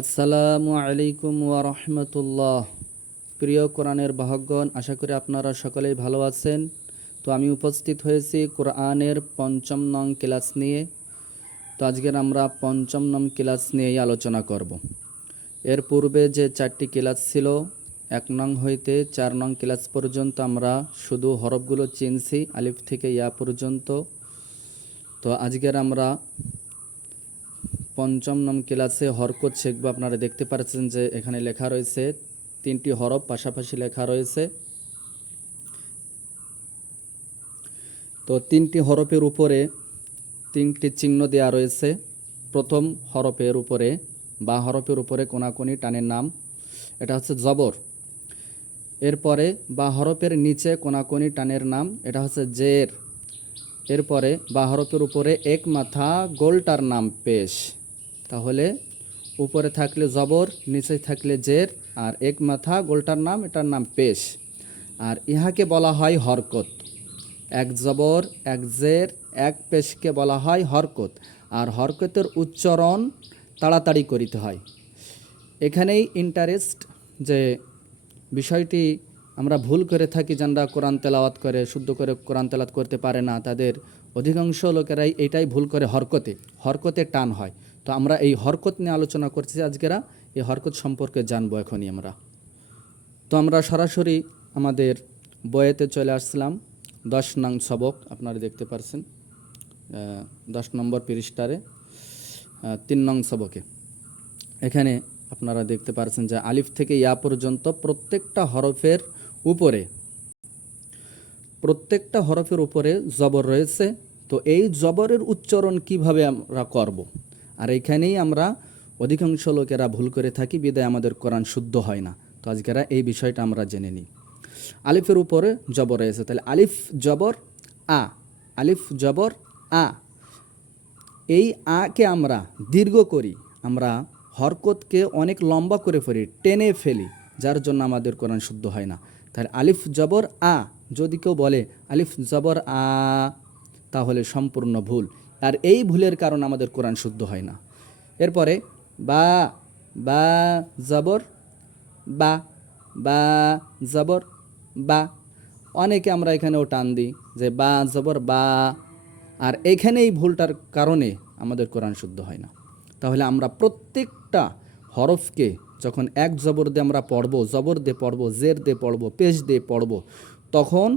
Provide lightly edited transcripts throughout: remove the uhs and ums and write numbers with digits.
আসসালামু আলাইকুম ওয়া রাহমাতুল্লাহ। প্রিয় কোরআনের বাহকগণ, আশা করি আপনারা সকলেই ভালো আছেন। তো আমি উপস্থিত হয়েছি কোরআনের পঞ্চম নং ক্লাস নিয়ে। তো আজকের আমরা পঞ্চম নং ক্লাস নিয়েই আলোচনা করব। এর পূর্বে যে 4টি ক্লাস ছিল, 1 নং হইতে 4 নং ক্লাস পর্যন্ত আমরা শুধু হরফগুলো চিনছি, আলিফ থেকে ইয়া পর্যন্ত। তো আজকের আমরা পঞ্চম নং ক্লাসে হরকত শিখব। আপনারা দেখতে পাচ্ছেন যে এখানে লেখা রয়েছে 3টি হরফ পাশাপাশি লেখা রয়েছে। তো 3টি হরফের উপরে 3টি চিহ্ন দেওয়া রয়েছে। প্রথম হরফের উপরে বা হরফের উপরে কোনাকুনি টানের নাম, এটা হচ্ছে জবর। এরপরে বা হরফের নিচে কোনাকুনি টানের নাম, এটা হচ্ছে জের। এরপরে বা হরফের উপরে এক মাথা গোলটার নাম পেশ। তাহলে উপরে থাকলে জবর, নিচে থাকলে জের, আর এক মাথা গোলটার নাম, এটার নাম পেশ। আর ইহাকে বলা হয় হরকত। এক জবর, এক জের, এক পেশকে বলা হয় হরকত। আর হরকতের উচ্চারণ তাড়াতাড়ি করিতে হয়। এখানেই ইন্টারেস্ট যে বিষয়টি আমরা ভুল করে থাকি, যারা কোরআন তেলাওয়াত করে শুদ্ধ করে কোরআন তেলাওয়াত করতে পারে না, তাদের অধিকাংশ লোকেরাই এটাই ভুল করে, হরকতে টান হয়। তো আমরা এই হরকত নিয়ে আলোচনা করছি আজকেরা। এই হরকত সম্পর্কে জানবো এখনই আমরা। তো আমরা সরাসরি আমাদের বইয়েতে চলে আসলাম। 10 নং সবক আপনারা দেখতে পাচ্ছেন, 10 নম্বর পৃষ্ঠারে 3 নং সবকে। এখানে আপনারা দেখতে পাচ্ছেন যে আলিফ থেকে ইয়া পর্যন্ত প্রত্যেকটা হরফের উপরে জবর রয়েছে। তো এই জবরের উচ্চারণ কিভাবে আমরা করব, আর এইখানেই আমরা অধিকাংশ লোকেরা ভুল করে থাকি, বিদায় আমাদের কোরআন শুদ্ধ হয় না। তো আজকেরা এই বিষয়টা আমরা জেনে নিই। আলিফের উপরে জবর রয়েছে, তাহলে আলিফ জবর আ, আলিফ জবর আ। এই আকে আমরা দীর্ঘ করি, আমরা হরকতকে অনেক লম্বা করে ফেলি, টেনে ফেলি, যার জন্য আমাদের কোরআন শুদ্ধ হয় না। তাহলে আলিফ জবর আ, যদি কেউ বলে আলিফ জবর আ, তাহলে সম্পূর্ণ ভুল। আর এই ভুলের কারণে আমাদের কোরআন শুদ্ধ হয় না। এরপরে বা, বা জবর বা, বা জবর বা। অনেকে আমরা এখানেও টান দিই যে বা জবর বা, আর এখানেই ভুলটার কারণে আমাদের কোরআন শুদ্ধ হয় না। তাহলে আমরা প্রত্যেকটা হরফকে যখন এক জবর দিয়ে আমরা পড়বো, জবর দিয়ে পড়বো, জের দিয়ে পড়বো, পেশ দিয়ে পড়বো, তখন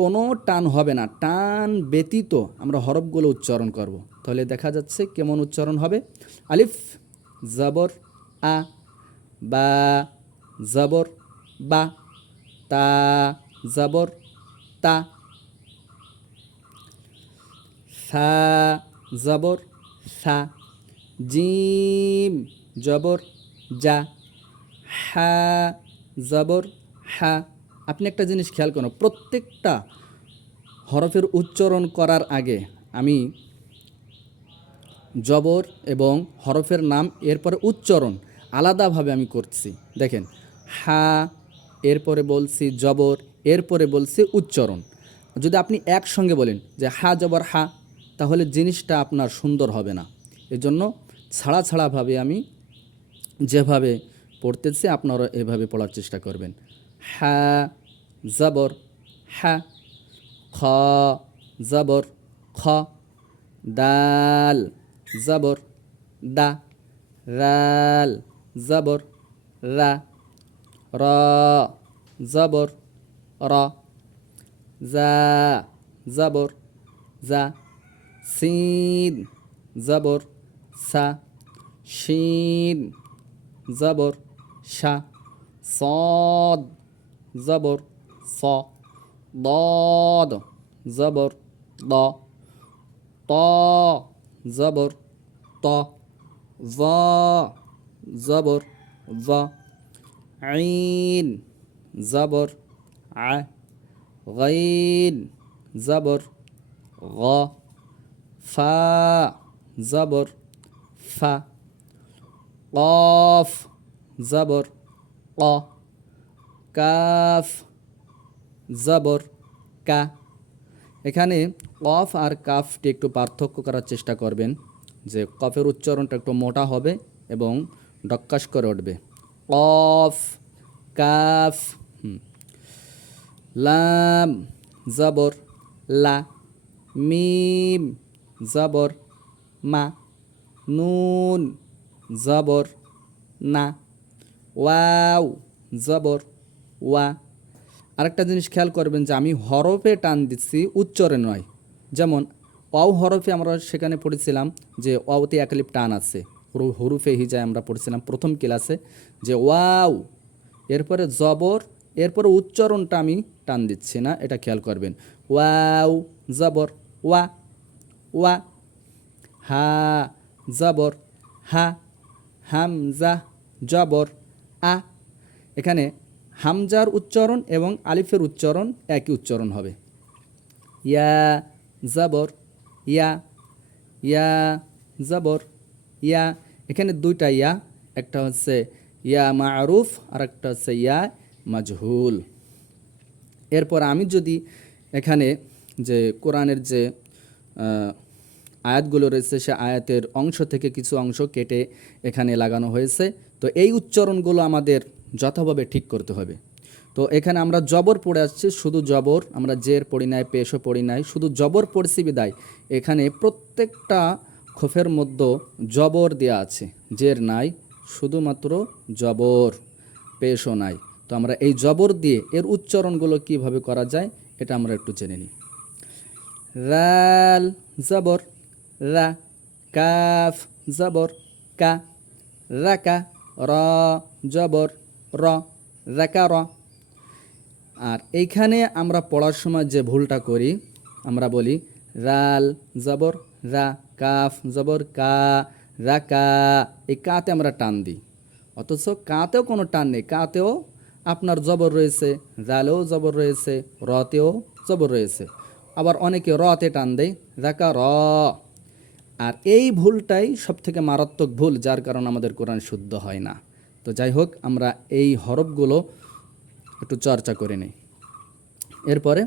কোনো টান হবে না, টান ব্যতীত আমরা হরফগুলো উচ্চারণ করব। তাহলে দেখা যাচ্ছে কেমন উচ্চারণ হবে। আলিফ জবর আ, বা জবর বা, তা জবর তা, সা জবর সা, জিম জবর যা, হা জবর হা। আপনি একটা জিনিস খেয়াল করুন, প্রত্যেকটা হরফের উচ্চারণ করার আগে আমি জবর এবং হরফের নাম, এরপরে উচ্চারণ আলাদাভাবে আমি করছি। দেখেন, হা, এরপরে বলছি জবর, এরপরে বলছি উচ্চারণ। যদি আপনি একসঙ্গে বলেন যে হা জবর হা, তাহলে জিনিসটা আপনার সুন্দর হবে না। এজন্য ছাড়া ছাড়াভাবে আমি যেভাবে পড়তেছি আপনারা এভাবে পড়ার চেষ্টা করবেন। হা জবর হা, খ জবর খ, দাল জবর দা, রাল জবর রা, র জবর র, জা জবর জা, সিন জবর সা, শিন জবর শা, صاد জবর স, ضاد জবর দ, ত জবর ত, জ জবর জ, আইন জবর আ, গাইন জবর গ, ফা জবর ফা, কফ জবর ক, কাফ জবর কা। এখানে কফ আর কাফটি একটু পার্থক্য করার চেষ্টা করবেন, যে কফের উচ্চারণটা একটু মোটা হবে এবং ডক্কাস করে উঠবে। কফ, কাফ, লাম জবর লা, মিম জবর মা, নুন জবর না, ওয়াও জবর ওয়া। আরেকটা জিনিস খেয়াল করবেন যে আমি হরফে টান দিচ্ছি, উচ্চারণে নয়। যেমন ওয়াও হরফে আমরা সেখানে পড়েছিলাম যে ওয়াওতে একালিপ টান আছে, হরুফে হিজায় আমরা পড়েছিলাম প্রথম ক্লাসে যে ওয়াও, এরপরে জবর, এরপরে উচ্চারণটা আমি টান দিচ্ছি না, এটা খেয়াল করবেন। ওয়াও জবর ওয়া, ওয়া। হা জবর হা, হামজা জবর আ। এখানে হামজার উচ্চারণ এবং আলিফের উচ্চারণ একই উচ্চারণ হবে। ইয়া জবর ইয়া, ইয়া জবর ইয়া। এখানে দুইটা ইয়া, একটা হচ্ছে ইয়া মারুফ আর একটা হচ্ছে ইয়া মাজহুল। এরপর আমি যদি এখানে যে কোরআনের যে আয়াতগুলো রয়েছে সে আয়াতের অংশ থেকে কিছু অংশ কেটে এখানে লাগানো হয়েছে, তো এই উচ্চারণগুলো আমাদের যথাভাবে ঠিক করতে হবে। তো এখানে আমরা জবর পড়ে আসছি, শুধু জবর, আমরা জের পড়ি নাই, পেশও পড়ি নাই, শুধু জবর পড়ছি বিদায় এখানে প্রত্যেকটা খোফের মধ্যে জবর দেওয়া আছে, জের নাই, শুধুমাত্র জবর, পেশও নাই। তো আমরা এই জবর দিয়ে এর উচ্চারণগুলো কিভাবে করা যায় এটা আমরা একটু জেনে নিই। রাল জবর রা, কাফ জবর কা, রাকা, র জবর র, রাকা র। আর এইখানে আমরা পড়ার সময় যে ভুলটা করি, আমরা বলি রাল জবর রা, কাফ জবর কা, রাকা। এই কাতে আমরা টান দিই, অথচ কাতেও কোনো টান নেই, কাতেও আপনার জবর রয়েছে, রালেও জবর রয়েছে, রতেও জবর রয়েছে। আবার অনেকে রতে টান দেয়, রাকা র। আর এই ভুলটাই সবথেকে মারাত্মক ভুল, যার কারণে আমাদের কোরআন শুদ্ধ হয় না। তো যাই হোক, আমরা এই হরফগুলো একটু চর্চা করে নিই। এরপরে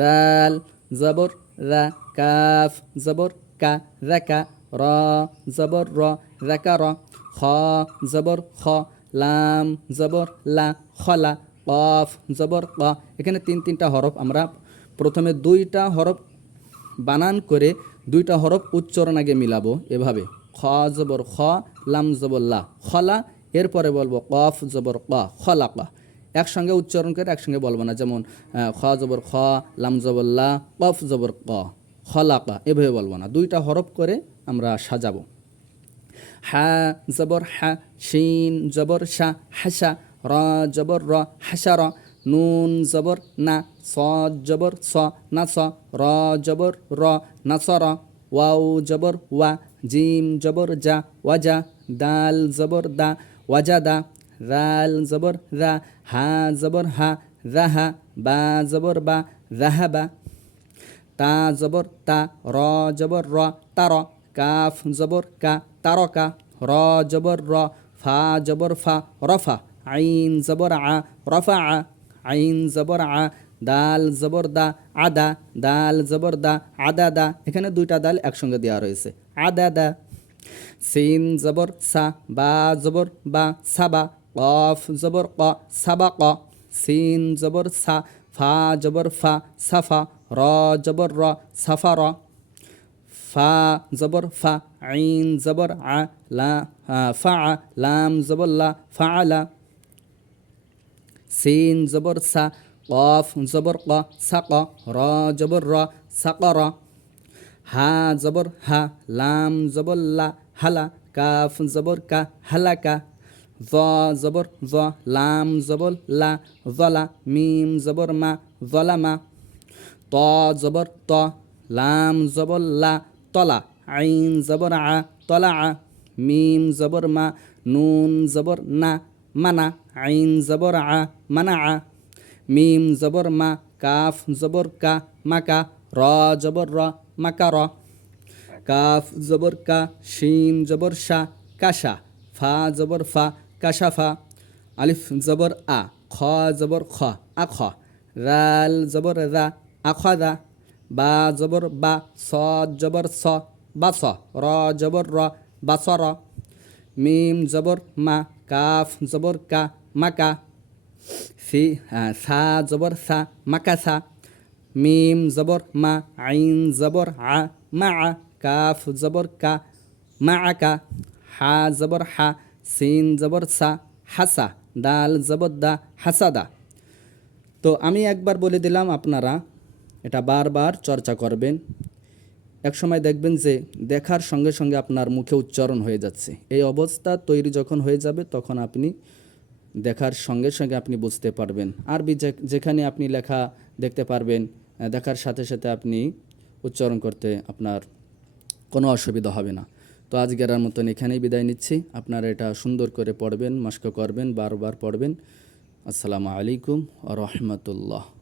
রাল জবর রা, কাফ জবর কা, রাকা, র জবর র, রাকা র। খ জবর খ, লাম জবর লা, খলা, কফ জবর ক। এখানে তিনটা হরফ, আমরা প্রথমে দুইটা হরফ বানান করে দুইটা হরফ উচ্চারণ আগে মিলাবো এভাবে, খ জবর খ, লাম জবর লা, খলা। এরপরে বলবো কফ জবর ক, খলা ক। একসঙ্গে উচ্চারণ করে একসঙ্গে বলবো না, যেমন খ জবর খ, লাম জবর লা, কফ জবর ক, খলা ক, এভাবে বলবো না, দুইটা হরফ করে আমরা সাজাবো। হা জবর হা, শিন জবর শা, হাসা, র জবর র, হাসার। নুন জবর না, সদ জবর স, নাস, র জবর র, নাসর। ওয়াও জবর ওয়া, জিম জবর জা, ওয়াজা। দাল জবর দা, ওয়াজাদা। রাল জবর রা, হা জবর হা, রাহা। বা জবর বা, রাহাবা। তা জবর তা, র জবর র, তার। কাফ জবর কা, তারকা। র জবর র, ফা জবর ফা, রফা। আইন জবর আ, রফা আ। আইন জবর আ। দাল জবর দা, আদা। দাল জবর দা, আদা দা। এখানে দুইটা দাল একসঙ্গে দেওয়া রয়েছে, আদা দা। সিন জবর সা, বা জবর বা, সাবা। কফ জবর ক, সাবা ক। সিন জবর সা, ফা জবর ফা, সাফা। র জবর র, সাফা র। ফা জবর ফা, আইন জবর আ, লা ফা আ। লাম জবর লা, ফা আলা। সিন জবর সা, কফ জবর ক, সাক। র জবর র, সাকর। হা জবর হা, লাম জবর লা, হালা। কাফ জবর কা, হালাকা। জ জবর জ, লাম জবর লা, জলা। মিম জবর মা, জলামা। ত জবর ত, লাম জবর লা, তলা। আইন জবর আ, তলা আ। মিম জবর মা, নুন জবর না, মানা। আইন জবর আ, মানা আ। মিম জবর মা, কাফ জবর কা, মাকা। র জবর র, মাকার। কাফ জবর কা, শিন জবর শা, কাশা। ফা জবর ফা, কাশাফা। আলিফ জবর আ, খ জবর খ, আখ। রাল জবর রা, আখাদা। বা জবর বা, স জবর স, বাস। র জবর র, বাসর। মিম জবর মা, কাফ জবর কা, মাকা। সা জবর সা, মাকাসা। মিম জবর মা, আইন জবর আ, মা আ। কাফ জবর কা, মা আকা। হা জবর হা, সিন জবর সা, হাসা। দাল জবর দা, হাসাদা। তো আমি একবার বলে দিলাম, আপনারা এটা বারবার চর্চা করবেন। এক সময় দেখবেন যে দেখার সঙ্গে সঙ্গে আপনার মুখে উচ্চারণ হয়ে যাচ্ছে। এই অবস্থা তৈরি যখন হয়ে যাবে তখন আপনি দেখার সঙ্গে সঙ্গে আপনি বুঝতে পারবেন। আরবি যেখানে আপনি লেখা দেখতে পারবেন, দেখার সাথে সাথে আপনি উচ্চারণ করতে আপনার কোনো অসুবিধা হবে না। তো আজকের মতন এখানেই বিদায় নিচ্ছি। আপনারা এটা সুন্দর করে পড়বেন, মশক করবেন, বারবার পড়বেন। আসসালামু আলাইকুম ওয়া রাহমাতুল্লাহ।